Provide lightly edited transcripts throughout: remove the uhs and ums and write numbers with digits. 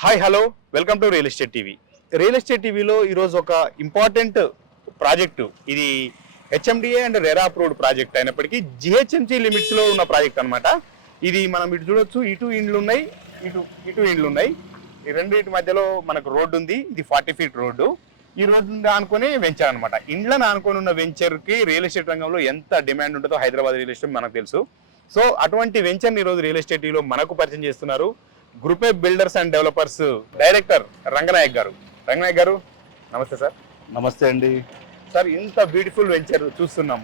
Hi hello welcome to real estate TV. Real estate టీవీలో ఈరోజు ఒక ఇంపార్టెంట్ ప్రాజెక్టు, ఇది HMDA and RERA approved project అయినప్పటికీ GHMC లిమిట్స్లో ఉన్న ప్రాజెక్ట్ అనమాట. ఇది మనం ఇటు చూడొచ్చు, ఇటు ఇండ్లు ఉన్నాయి, ఇటు ఇండ్లు ఉన్నాయి. ఈ రెండింటి మధ్యలో మనకు రోడ్డు ఉంది. ఇది 40 ఫీట్ రోడ్డు. ఈ రోడ్డు ఆనుకొని వెంచర్ అనమాట. ఇండ్లను ఆనుకొని ఉన్న వెంచర్కి రియల్ ఎస్టేట్ రంగంలో ఎంత డిమాండ్ ఉంటుందో హైదరాబాద్ రియల్ ఎస్టేట్ మనకు తెలుసు. సో అటువంటి వెంచర్ని ఈరోజు రియల్ ఎస్టేట్ టీవీలో మనకు పరిచయం చేస్తున్నారు group A builders and developers director Ranganayak గారు. రంగనాయక్ గారు నమస్తే సార్. నమస్తే అండి సార్, ఇంత బ్యూటిఫుల్ వెంచర్ చూస్తున్నాం,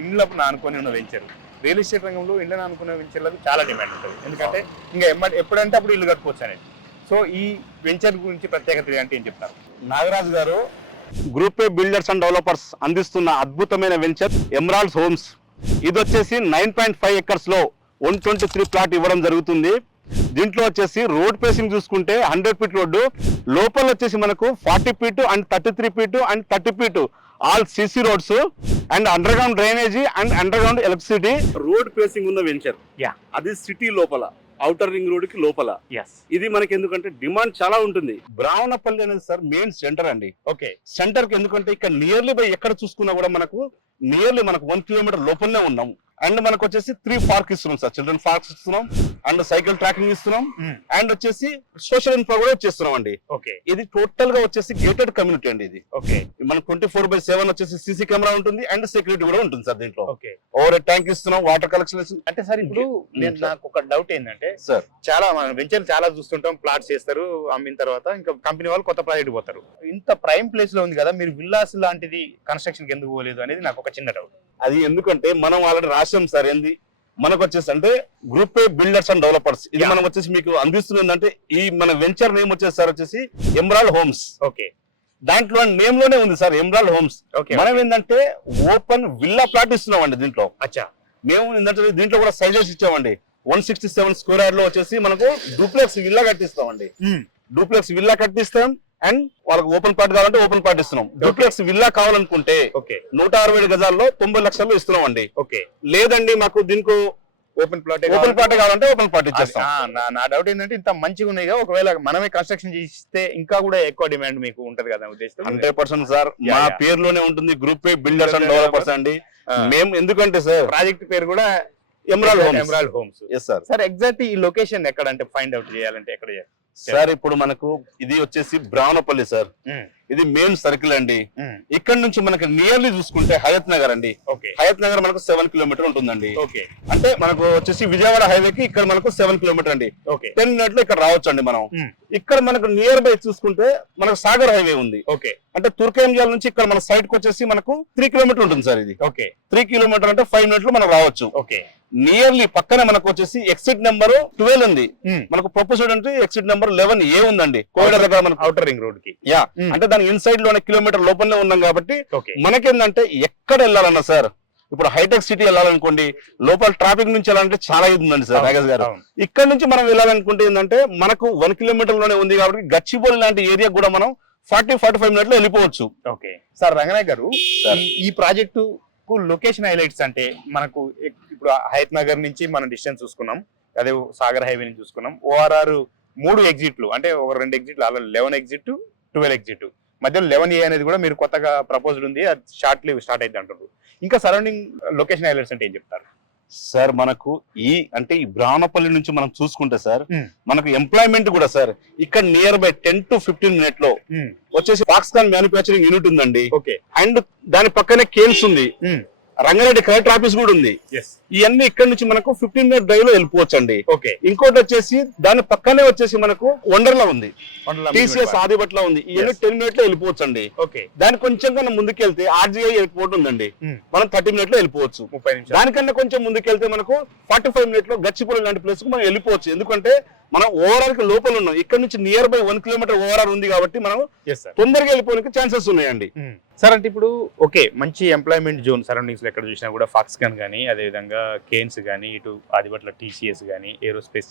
ఇండ్లకు ఆనుకొని ఉన్న వెంచర్. రియల్ ఎస్టేట్ రంగంలో ఇళ్ళను ఆనుకునే వెంచర్లకు చాలా డిమాండ్ ఉంటుంది, ఎందుకంటే ఇంకా ఎప్పుడంటే అప్పుడు ఇల్లు కట్టుకోవచ్చు అనేది. సో ఈ వెంచర్ గురించి ప్రత్యేకత అంటే ఏం చెప్తారు? నాగరాజు గారు, group A builders and developers అందిస్తున్న అద్భుతమైన వెంచర్ ఎమరాల్డ్ హోమ్స్. ఇది వచ్చేసి 9.5 acres లో 123 ప్లాట్ ఇవ్వడం జరుగుతుంది. దీంట్లో వచ్చేసి రోడ్ ఫేసింగ్ చూసుకుంటే 100 ఫీట్ రోడ్డు, లోపల వచ్చేసి మనకు 40 feet and 33 feet and 30 feet al Sisi roads and under ground drainage and under ground electricity road facing ఉన్న వెంచర్. అది సిటీ లోపల, ఔటర్ రింగ్ రోడ్ కి లోపల. ఇది మనకి ఎందుకంటే డిమాండ్ చాలా ఉంటుంది. బ్రాహ్మణపల్లి అనేది సార్ మెయిన్ సెంటర్ అండి. ఓకే, సెంటర్ కి ఎందుకంటే ఇక్కడ నియర్లీ బై ఎక్కడ చూసుకున్నా కూడా మనకు నియర్లీ మనకు 1 కిలోమీటర్ లోపలనే ఉన్నాం. అండ్ మనకు వచ్చేసి 3 పార్క్ ఇస్తున్నాం సార్, చిల్డ్రన్ పార్క్స్ ఇస్తున్నాం అండ్ సైకిల్ ట్రాకింగ్ ఇస్తున్నాం అండ్ వచ్చేసి సోషల్ ఇన్ఫ్రా కూడా చేస్తున్నాం అండి. ఓకే, ఇది టోటల్ గా వచ్చేసి గేటెడ్ కమ్యూనిటీ అండి. ఇది ఓకే, మనకు 24/7 వచ్చేసి సీసీ కెమెరా ఉంటుంది అండ్ సెక్యూరిటీ కూడా ఉంటుంది సార్. దీంట్లో ఓకే, ఓవర్ ట్యాంక్ ఇస్తున్నాం, వాటర్ కలెక్షన్. అంటే సార్ ఇప్పుడు నాకు ఒక డౌట్ ఏంటంటే, సార్ చాలా మన వెంచర్ చాలా చూస్తుంటాం, ప్లాట్స్ చేస్తారు, అమ్మిన తర్వాత ఇంకా కంపెనీ వాళ్ళు కొత్త ప్రాజెక్ట్ పోతారు. ఇంత ప్రైమ్ ప్లేస్ లో ఉంది కదా, మీరు విల్లాస్ లాంటిది కన్స్ట్రక్షన్ ఎందుకు పోలేదు అనేది నాకు ఒక చిన్న డౌట్. అది ఎందుకంటే మనం ఆల్రెడీ రాసాం సార్. ఏంది మనకు వచ్చేసి అంటే group A builders and developers. ఇది మనం వచ్చేసి మీకు అందిస్తుంది అంటే ఈ మన వెంచర్ నేమ్ వచ్చేసి సార్ వచ్చేసి ఎమరాల్డ్ హోమ్స్. ఓకే, దాంట్లో నేమ్ లోనే ఉంది సార్ ఎమరాల్డ్ హోమ్స్. ఓకే, మనం ఏంటంటే ఓపెన్ విల్లా ప్లాట్ ఇస్తున్నాం అండి. దీంట్లో అచ్చా, మేము ఏంటంటే దీంట్లో కూడా సైజెస్ ఇచ్చామండి. 167 స్క్వేర్ యార్డ్ లో వచ్చేసి మనకు డూప్లెక్స్ విల్లా కట్టిస్తామండి. డూప్లెక్స్ విల్లా కట్టిస్తాం అండ్ వాళ్ళకి ఓపెన్ ప్లాట్ కావాలంటే ఓపెన్ ప్లాట్ ఇస్తున్నాం. డూప్లెక్స్ విల్లా కావాలనుకుంటే 160 గజాల్లో 90 లక్షల్లో ఇస్తున్నాం అండి. ఓకే, లేదండి మాకు దీనికి ఓపెన్ ప్లాట్ కావాలంటే ఓపెన్ ప్లాట్ ఇచ్చేస్తాం. నా డౌట్ ఏంటంటే, ఇంత మంచిగా ఉన్నాయి కదా, ఒకవేళ మనమే కన్స్ట్రక్షన్ చేస్తే ఇంకా కూడా ఎక్కువ డిమాండ్ మీకు ఉంటది కదా ఉద్దేశం. 100% సార్, మా పేరులోనే ఉంటుంది group A builders and developers అండి. మేము ఎందుకంటే సార్ ప్రాజెక్ట్ పేరు కూడా emerald homes. Yes sir. Sir exact ఈ లొకేషన్ ఎక్కడ అంటే ఫైండ్ అవుట్ చేయాలంటే ఎక్కడ చేయాలి సార్? ఇప్పుడు మనకు ఇది వచ్చేసి బ్రాహ్మణపల్లి సార్. ఇది మెయిన్ సర్కిల్ అండి. ఇక్కడ నుంచి మనకి నియర్లీ చూసుకుంటే హయత్ నగర్ అండి. హయత్ నగర్ మనకు 7 కిలోమీటర్ ఉంటుందండి. అంటే మనకు వచ్చేసి విజయవాడ హైవేకి ఇక్కడ మనకు 7 కిలోమీటర్ అండి. 10 మినిట్ లో ఇక్కడ రావచ్చు అండి మనం. ఇక్కడ మనకు నియర్ బై చూసుకుంటే మనకు సాగర్ హైవే ఉంది. అంటే తుర్కేంజాల నుంచి ఇక్కడ మన సైడ్ కి వచ్చేసి మనకు 3 కిలోమీటర్ ఉంటుంది సార్. ఇది 3 కిలోమీటర్ అంటే 5 మినిట్లు మనం రావచ్చు. నియర్లీ పక్కనే మనకు వచ్చేసి ఎగ్జిట్ నెంబర్ 12 ఉంది. మనకు ప్రపోజల్ అంటే ఎగ్జిట్ నెంబర్ 11A ఉందండి. కోవిడ దగ్గర మనకు ఔటర్ రింగ్ రోడ్ కి. అంటే దాని ఇన్సైడ్ లోనే కిలోమీటర్ లోపలనే ఉన్నాం కాబట్టి మనకేందంటే ఎక్కడ వెళ్ళాలన్నా సార్, ఇప్పుడు హైటెక్ సిటీ వెళ్ళాలనుకోండి, లోపల ట్రాఫిక్ నుంచి వెళ్ళాలంటే చాలా ఇది ఉందండి సార్ రాకేష్ గారు. ఇక్కడ నుంచి మనం వెళ్ళాలనుకుంటే ఏంటంటే మనకు 1 కిలోమీటర్ లోనే ఉంది కాబట్టి గచ్చిబౌలి లాంటి ఏరియా కూడా మనం 40-45 మినిట్లో వెళ్ళిపోవచ్చు. ఓకే సార్, రంగనాయక్ గారు, ఈ ప్రాజెక్టు లొకేషన్ హైలైట్స్ అంటే మనకు ఇప్పుడు హయత్ నగర్ నుంచి మనం డిస్టెన్స్ చూసుకున్నాం, అదే సాగర్ హైవే నుంచి చూసుకున్నాం. ORR 3 ఎగ్జిట్లు, అంటే ఒక 2 ఎగ్జిట్లు, 11 ఎగ్జిట్ 12 ఎగ్జిట్ మధ్యలో 11A అనేది కూడా మీరు కొత్తగా ప్రపోజల్ ఉంది, అది షార్ట్లీ స్టార్ట్ అయింది అంటారు. ఇంకా సరౌండింగ్ లొకేషన్ హైలైట్స్ అంటే ఏం చెప్తారు సార్? మనకు ఈ బ్రాహ్మణపల్లి నుంచి మనం చూసుకుంటే సార్ మనకు ఎంప్లాయ్మెంట్ కూడా సార్ ఇక్కడ నియర్ బై 10 to 15 మినిట్ లో వచ్చేసి ఫాక్స్కాన్ మ్యానుఫ్యాక్చరింగ్ యూనిట్ ఉందండి. అండ్ దాని పక్కనే కేల్స్ ఉంది, రంగారెడ్డి కలెక్టర్ ఆఫీస్ కూడా ఉంది. ఇవన్నీ ఇక్కడ నుంచి మనకు 15 మినిట్ డ్రైవ్ లో వెళ్ళిపోవచ్చు అండి. ఇంకోటి వచ్చేసి దాని పక్కనే వచ్చేసి మనకు వండర్లా ఉంది, TCS ఆదిబట్ల ఉంది. ఇవన్నీ 10 మినిట్ లో వెళ్ళిపోవచ్చు అండి. దాని కొంచెం కన్నా ముందుకెళ్తే RGI ఎయిర్పోర్ట్ ఉందండి, మనం 30 మినిట్ లో వెళ్ళిపోవచ్చు. దానికన్నా కొంచెం ముందుకెళ్తే మనకు 45 మినిట్ లో గచ్చిపూడి లాంటి ప్లేస్ కు మనం వెళ్ళిపోవచ్చు. ఎందుకంటే మనం ఓవరాల్ కి లోపల ఉన్నాం, ఇక్కడ నుంచి నియర్ బై 1 కిలోమీటర్ ఓవరాల్ ఉంది కాబట్టి మనం తొందరగా వెళ్ళిపోవడానికి ఛాన్సెస్ ఉన్నాయండి. సార్ అంటే ఇప్పుడు మంచి ఎంప్లాయ్మెంట్ జోన్ సరౌండింగ్స్ లో ఎక్కడ చూసినా కూడా ఫాక్స్కాన్ కానీ, అదేవిధంగా కేన్స్ కానీ, ఇటు ఆదిబట్ల TCS కానీ, ఏరోస్పేస్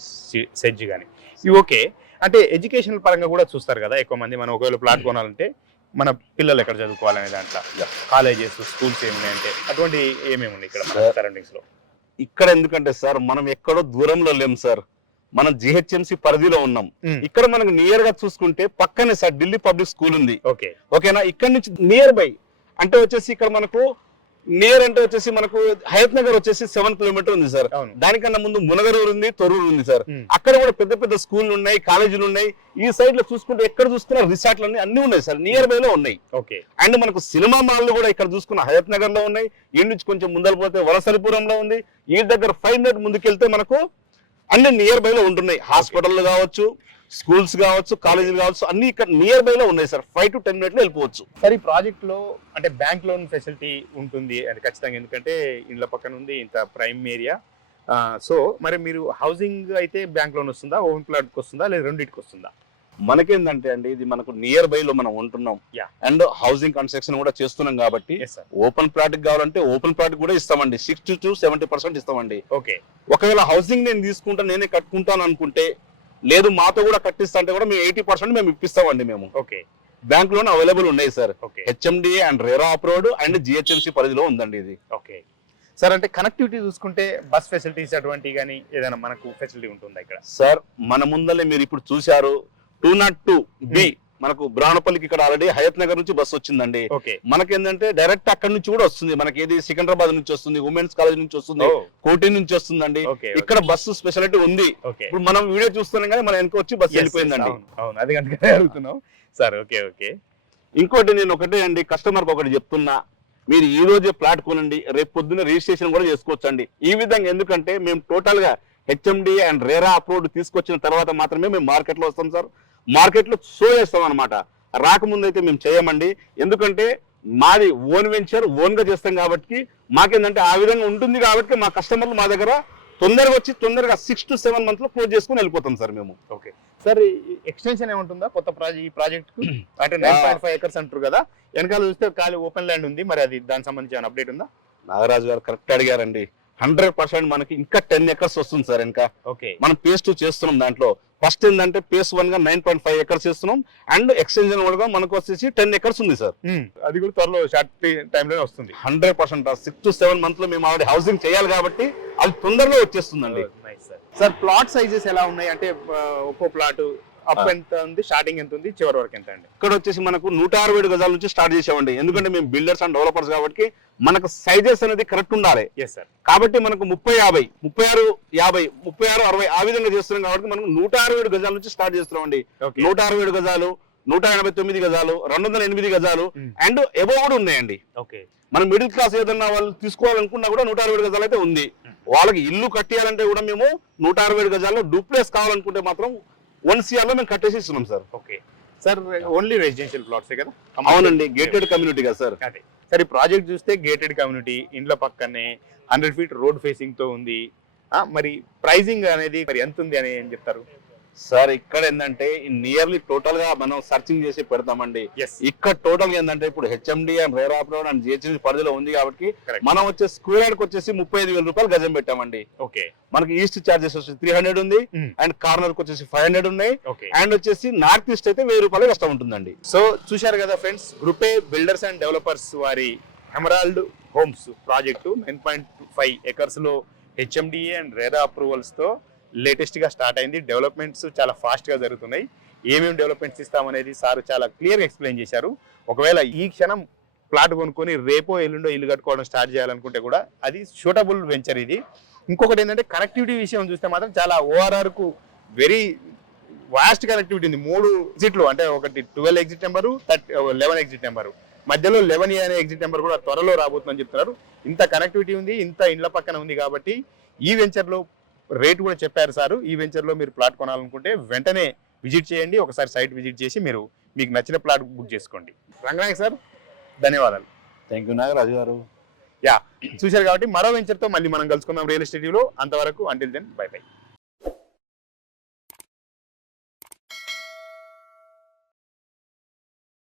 సెజ్ కానీ, ఇవి అంటే ఎడ్యుకేషనల్ పరంగా కూడా చూస్తారు కదా ఎక్కువ మంది. మనం ఒకవేళ ప్లాట్ కొనాలంటే మన పిల్లలు ఎక్కడ చదువుకోవాలనే దాంట్లో కాలేజెస్, స్కూల్స్ ఏమున్నాయంటే అటువంటి ఏమేమి ఉన్నాయి ఇక్కడ సరౌండింగ్స్ లో? ఇక్కడ ఎందుకంటే సార్ మనం ఎక్కడో దూరంలో లేము సార్, మనం జిహెచ్ఎంసి పరిధిలో ఉన్నాం. ఇక్కడ మనకు నియర్ గా చూసుకుంటే పక్కనే సార్ ఢిల్లీ పబ్లిక్ స్కూల్ ఉంది. ఓకేనా, ఇక్కడ నుంచి నియర్ బై అంటే వచ్చేసి ఇక్కడ మనకు నియర్ అంటే వచ్చేసి మనకు హయత్ నగర్ వచ్చేసి 7 కిలోమీటర్ ఉంది సార్. దానికన్నా ముందు మునగరూరు ఉంది, తొర్రూరు ఉంది సార్. అక్కడ కూడా పెద్ద పెద్ద స్కూల్ ఉన్నాయి, కాలేజీలు ఉన్నాయి. ఈ సైడ్ లో చూసుకుంటే ఎక్కడ చూసుకున్నా రిసార్ట్లు అన్ని ఉన్నాయి సార్, నియర్ బై లో ఉన్నాయి. అండ్ మనకు సినిమా మాల్ కూడా ఇక్కడ చూసుకున్న హయత్ నగర్ లో ఉన్నాయి. ఈ నుంచి కొంచెం ముందర పోతే వలసరిపురంలో ఉంది. ఈ దగ్గర 5 మినిట్ ముందుకెళ్తే మనకు అన్ని నియర్ బై లో ఉంటున్నాయి. హాస్పిటల్ కావచ్చు, స్కూల్స్ కావచ్చు, కాలేజీలు కావచ్చు, అన్ని ఇక్కడ నియర్ బై లో ఉన్నాయి సార్. 5 to 10 మినిట్ లో వెళ్ళిపోవచ్చు. సార్ ఈ ప్రాజెక్ట్ లో అంటే బ్యాంక్ లోన్ ఫెసిలిటీ ఉంటుంది అది ఖచ్చితంగా, ఎందుకంటే ఇండ్ల పక్కన ఉంది, ఇంత ప్రైమ్ ఏరియా. సో మరి మీరు హౌసింగ్ అయితే బ్యాంక్ లోన్ వస్తుందా, ఓన్ ప్లాట్ కి వస్తుందా, లేదా రెండింటికి వస్తుందా? మనకేందంటే అండి ఇది మనకు నియర్ బై లో మనం ఉంటున్నాం. అండ్ హౌసింగ్ కన్స్ట్రక్షన్ కూడా చేస్తున్నాం కాబట్టి ఓపెన్ ప్లాట్ కావాలంటే ఓపెన్ ప్లాట్ కూడా ఇస్తామండి. 60 to 70% ఇస్తామండి. ఒకవేళ హౌసింగ్ నేను తీసుకుంటా, నేనే కట్టుకుంటాను అనుకుంటే, లేదు మాతో కూడా కట్టిస్తా అంటే కూడా మేము 80% మేము ఇప్పిస్తామండి. మేము బ్యాంక్ లోన్ అవైలబుల్ ఉన్నాయి sir. HMDA and RERA approved and GHMC పరిధిలో ఉందండి ఇది. సార్ అంటే కనెక్టివిటీ చూసుకుంటే బస్ ఫెసిలిటీస్ అటువంటి కానీ ఏదైనా మనకు ఫెసిలిటీ ఉంటుందా ఇక్కడ? సార్ మన ముందలే మీరు ఇప్పుడు చూశారు 202B మనకు బ్రాహ్మణపల్లికి ఇక్కడ ఆల్రెడీ హయత్ నగర్ నుంచి బస్సు వచ్చిందండి. మనకేంటంటే డైరెక్ట్ అక్కడ నుంచి కూడా వస్తుంది. మనకి ఏది సికింద్రాబాద్ నుంచి వస్తుంది, ఉమెన్స్ కాలేజ్ నుంచి వస్తుంది, కోటి నుంచి వస్తుందండి. ఇక్కడ బస్సు స్పెషాలిటీ ఉంది. ఇప్పుడు మనం వీడియో చూస్తున్నాం కానీ మన వెనక వచ్చి బస్సు వెళ్ళిపోయిందండి. అది అడుగుతున్నాం సార్. ఇంకోటి నేను ఒకటే అండి కస్టమర్ కి ఒకటి చెప్తున్నా, మీరు ఈ రోజే ప్లాట్ కొనండి, రేపు పొద్దున్న రిజిస్ట్రేషన్ కూడా చేసుకోవచ్చు అండి. ఈ విధంగా ఎందుకంటే మేము టోటల్ గా హెచ్ఎండి అండ్ రేరా అప్రూవ్డ్ తీసుకొచ్చిన తర్వాత మాత్రమే మేము మార్కెట్ లో వస్తాం సార్. మార్కెట్ లో షో చేస్తాం అనమాట. రాకముందు అయితే మేము చేయమండి. ఎందుకంటే మాది ఓన్ వెంచర్, ఓన్ గా చేస్తాం కాబట్టి మాకేందంటే ఆ విధంగా ఉంటుంది. కాబట్టి మా కస్టమర్లు మా దగ్గర తొందరగా వచ్చి తొందరగా 6 to 7 months లో క్లోజ్ చేసుకుని వెళ్ళిపోతాం సార్ మేము. సార్ ఎక్స్టెన్షన్ ఏముంటుందా కొత్త ఈ ప్రాజెక్ట్ కు? అంటే 9.5 acres అంటారు కదా, వెనకాల చూస్తే ఖాళీ ఓపెన్ ల్యాండ్ ఉంది. మరి అది దానికి సంబంధించిన అప్డేట్ ఉందా? నాగరాజు గారు కరెక్ట్ అడిగారండి. 100% మనకి ఇంకా 10 acres వస్తుంది సార్. ఇంకా మనం phase 2 చేస్తున్నాం. దాంట్లో ఫస్ట్ ఏంటంటే phase 1 గా 9.5 acres చేస్తున్నాం. అండ్ ఎక్స్టెన్షన్ కూడా మనకు వచ్చేసి 10 acres ఉంది సార్. అది కూడా త్వరలో షార్ట్ టైం లోనే వస్తుంది. 100% 6 to 7 months లో మేము ఆల్రెడీ హౌసింగ్ చేయాలి కాబట్టి అది తొందరలో వచ్చేస్తుందండి. సార్ ప్లాట్ సైజెస్ ఎలా ఉన్నాయి అంటే ఒక్కో ప్లాట్ అప్ ఎంత ఉంది, స్టార్టింగ్ ఎంత ఉంది, చివరి వరకు ఎంత అండి? ఇక్కడ వచ్చేసి మనకు 167 గజాల నుంచి స్టార్ట్ చేసామండి. ఎందుకంటే మేము బిల్డర్స్ అండ్ డెవలపర్స్ కాబట్టి మనకు సైజెస్ అనేది కరెక్ట్ ఉండాలి. కాబట్టి మనకు 30, 50, 36, 50, 36, 60 ఆ విధంగా చేస్తున్నాం కాబట్టి మనకు 167 గజాల నుంచి స్టార్ట్ చేస్తున్నాం అండి. 167 గజాలు, 189 గజాలు, 208 గజాలు అండ్ ఎబో కూడా ఉన్నాయండి. మనం మిడిల్ క్లాస్ ఏదన్నా వాళ్ళు తీసుకోవాలనుకున్నా కూడా 167 గజాలు అయితే ఉంది. వాళ్ళకి ఇల్లు కట్టియాలంటే కూడా మేము 167 గజాల్లో డూప్లెక్స్ కావాలనుకుంటే మాత్రం 1 CR లో మేము కట్టేసి ఇస్తున్నాం సార్. సార్ ఓన్లీ రెసిడెన్షియల్ ప్లాట్సే కదా? అవునండి, గేటెడ్ కమ్యూనిటీ కదా సార్. సార్ ఈ ప్రాజెక్ట్ చూస్తే గేటెడ్ కమ్యూనిటీ, ఇండ్ల పక్కనే 100 feet రోడ్ ఫేసింగ్ తో ఉంది. మరి ప్రైజింగ్ అనేది మరి ఎంత ఉంది అని ఏం చెప్తారు సార్? ఇక్కడ ఏంటంటే నియర్లీ టోటల్ గా మనం సర్చింగ్ చేసి పెడతామండి. ఇక్కడ టోటల్ గా ఏంటంటే ఇప్పుడు HMD and RERA approved and GHMC పరిధిలో ఉంది కాబట్టి మనం వచ్చే స్క్వేర్ యార్డ్ కి వచ్చేసి 35,000 రూపాయలు గజం పెట్టామండి. మనకి ఈస్ట్ చార్జెస్ వచ్చి 300 ఉంది అండ్ కార్నర్ కి వచ్చేసి 500 ఉన్నాయి. అండ్ వచ్చేసి నార్త్ ఈస్ట్ అయితే 1000 రూపాయలు కష్టం ఉంటుందండి. సో చూశారు కదా ఫ్రెండ్స్, గ్రూపే బిల్డర్స్ అండ్ డెవలపర్స్ వారి ఎమరాల్డ్ హోమ్స్ ప్రాజెక్టు 9.5 acres లో హెచ్ఎండిఏ అండ్ రేరా అప్రూవల్స్ తో లేటెస్ట్ గా స్టార్ట్ అయింది. డెవలప్మెంట్స్ చాలా ఫాస్ట్ గా జరుగుతున్నాయి. ఏమేమి డెవలప్మెంట్స్ ఇస్తామనేది సార్ చాలా క్లియర్ గా ఎక్స్ప్లెయిన్ చేశారు. ఒకవేళ ఈ క్షణం ప్లాట్ కొనుక్కొని రేపో ఎల్లుండో ఇల్లు కట్టుకోవడం స్టార్ట్ చేయాలనుకుంటే కూడా అది సూటబుల్ వెంచర్ ఇది. ఇంకొకటి ఏంటంటే కనెక్టివిటీ విషయం చూస్తే మాత్రం చాలా ORR కు వెరీ వాస్ట్ కనెక్టివిటీ ఉంది. 3 ఎగ్జిట్లు, అంటే ఒకటి 12 ఎగ్జిట్ నెంబరు, 11 ఎగ్జిట్ నెంబరు, మధ్యలో 11A అనే ఎగ్జిట్ నెంబర్ కూడా త్వరలో రాబోతుందని చెప్తున్నారు. ఇంత కనెక్టివిటీ ఉంది, ఇంత ఇండ్ల పక్కన ఉంది కాబట్టి ఈ వెంచర్లో రేట్ కూడా చెప్పారు సార్. ఈ వెంచర్లో మీరు ప్లాట్ కొనాలనుకుంటే వెంటనే విజిట్ చేయండి. ఒకసారి సైట్ విజిట్ చేసి మీకు నచ్చిన ప్లాట్ బుక్ చేసుకోండి. రంగనాయక్ సార్ ధన్యవాదాలు. థ్యాంక్ యూ నాగరాజు గారు. చూశారు కాబట్టి మరో వెంచర్తో మళ్ళీ మనం కలుసుకుందాం రియల్ ఎస్టేట్ లో. అంతవరకు అంటిల్ దెన్ బై బై.